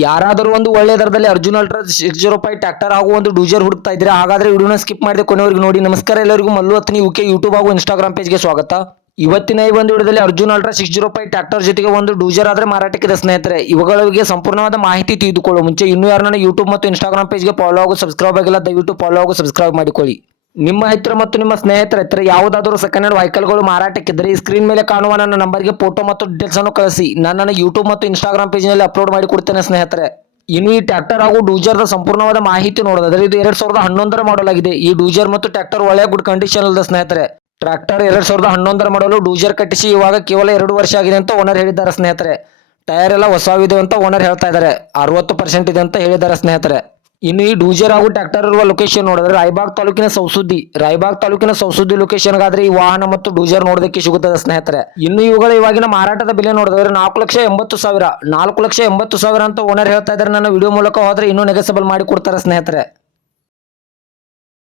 ಯಾರಾದರೂ ಒಂದು ಒಳ್ಳೆ ದರದಲ್ಲಿ ಅರ್ಜುನ್ ಅಲ್ಟ್ರಾ 605 ಟ್ರ್ಯಾಕ್ಟರ್ ಹಾಗೂ ಒಂದು ಡೂಜರ್ ಹುಡುಕ್ತಾ ಇದ್ರೆ ಹಾಗಾದ್ರೆ ವಿಡಿಯೋನ ಸ್ಕಿಪ್ ಮಾಡಿದೆ ಕೊನೆವರೆಗೂ ನೋಡಿ. ನಮಸ್ಕಾರ ಎಲ್ಲರಿಗೂ, ಮಲ್ಲು ಹತ್ನಿ ಯುಕೆ ಯೂಟ್ಯೂಬ್ ಹಾಗೂ ಇನ್ಸ್ಟಾಗ್ರಾಮ್ ಪೇಜ್ಗೆ ಸ್ವಾಗತ. ಇವತ್ತಿನ ಈ ಒಂದು ವಿಡಿಯೋದಲ್ಲಿ ಅರ್ಜುನ್ ಅಲ್ಟ್ರಾ 605 ಟ್ರ್ಯಾಕ್ಟರ್ ಜೊತೆಗೆ ಒಂದು ಡೂಜರ್ ಆದ್ರೆ ಮಾರಾಟಕ್ಕಿದೆ ಸ್ನೇಹಿತರೆ. ಇವುಗಳಿಗೆ ಸಂಪೂರ್ಣವಾದ ಮಾಹಿತಿ ತಿಳಿದುಕೊಳ್ಳುವ ಮುಂಚೆ ಇನ್ನೂ ಯಾರನ್ನ ಯೂಟ್ಯೂಬ್ ಮತ್ತು ಇನ್ಸ್ಟಾಗ್ರಾಮ್ ಪೇಜ್ಗೆ ಫಾಲೋ ಹಾಗೂ ಸಬ್ಸ್ಕ್ರೈಬ್ ಆಗಿಲ್ಲ, ದಯವಿಟ್ಟು ಫಾಲೋ ಹಾಗೂ ಸಬ್ಸ್ಕ್ರೈಬ್ ಮಾಡಿಕೊಳ್ಳಿ. ನಿಮ್ಮ ಹತ್ತಿರ ಮತ್ತು ನಿಮ್ಮ ಸ್ನೇಹಿತರ ಹತ್ತಿರ ಯಾವುದಾದರೂ ಸೆಕೆಂಡ್ ಹ್ಯಾಂಡ್ ವೆಹಿಕಲ್ಗಳು ಮಾರಾಟಕ್ಕಿದ್ದರೆ ಈ ಸ್ಕ್ರೀನ್ ಮೇಲೆ ಕಾಣುವ ನನ್ನ ನಂಬರ್ಗೆ ಫೋಟೋ ಮತ್ತು ಡೀಟೇಲ್ಸ್ ಅನ್ನು ಕಳಿಸಿ. ನನ್ನ ಯೂಟ್ಯೂಬ್ ಮತ್ತು ಇನ್ಸ್ಟಾಗ್ರಾಮ್ ಪೇಜ್ನಲ್ಲಿ ಅಪ್ಲೋಡ್ ಮಾಡಿ ಕೊಡ್ತೇನೆ ಸ್ನೇಹಿತರೆ. ಇನ್ನು ಈ ಟ್ರ್ಯಾಕ್ಟರ್ ಹಾಗೂ ಡೂಜರ್ದ ಸಂಪೂರ್ಣವಾದ ಮಾಹಿತಿ ನೋಡೋದಾದ್ರೆ ಇದು 2011 ಮಾಡಲ್ ಆಗಿದೆ. ಈ ಡೂಜರ್ ಮತ್ತು ಟ್ರ್ಯಾಕ್ಟರ್ ಒಳ್ಳೆಯ ಗುಡ್ ಕಂಡೀಷನ್ ಇದೆ ಸ್ನೇಹಿತರೆ. ಟ್ರ್ಯಾಕ್ಟರ್ 2011 ಮಾಡಲು, ಡೂಜರ್ ಕಟ್ಟಿಸಿ ಇವಾಗ ಕೇವಲ 2 ವರ್ಷ ಆಗಿದೆ ಅಂತ ಓನರ್ ಹೇಳಿದ್ದಾರೆ ಸ್ನೇಹಿತರೆ. ಟೈರ್ ಎಲ್ಲ ಹೊಸವಿದೆ ಅಂತ ಓನರ್ ಹೇಳ್ತಾ ಇದ್ದಾರೆ. 60% ಇದೆ ಅಂತ ಹೇಳಿದ್ದಾರೆ ಸ್ನೇಹಿತರೆ. ಇನ್ನು ಈ ಡೂಜರ್ ಹಾಗೂ ಟ್ರ್ಯಾಕ್ಟರ್ ಇರುವ ಲೊಕೇಶನ್ ನೋಡಿದ್ರೆ ರಾಯಬಾಗ್ ತಾಲೂಕಿನ ಸೌಸುದ್ದಿ ಲೊಕೇಶನ್ಗಾದ್ರೆ ಈ ವಾಹನ ಮತ್ತು ಡೂಜರ್ ನೋಡೋದಕ್ಕೆ ಸಿಗುತ್ತದೆ ಸ್ನೇಹಿತರೆ. ಇನ್ನು ಇವುಗಳ ಇವಾಗಿನ ಮಾರಾಟದ ಬೆಲೆ ನೋಡಿದ್ರೆ 4,80,000 ಅಂತ ಓನರ್ ಹೇಳ್ತಾ ಇದ್ದಾರೆ. ನನ್ನ ವಿಡಿಯೋ ಮೂಲಕ ಹೋದ್ರೆ ಇನ್ನೂ ನೆಗೆಸಬಲ್ ಮಾಡಿ ಕೊಡ್ತಾರೆ ಸ್ನೇಹಿತರೆ.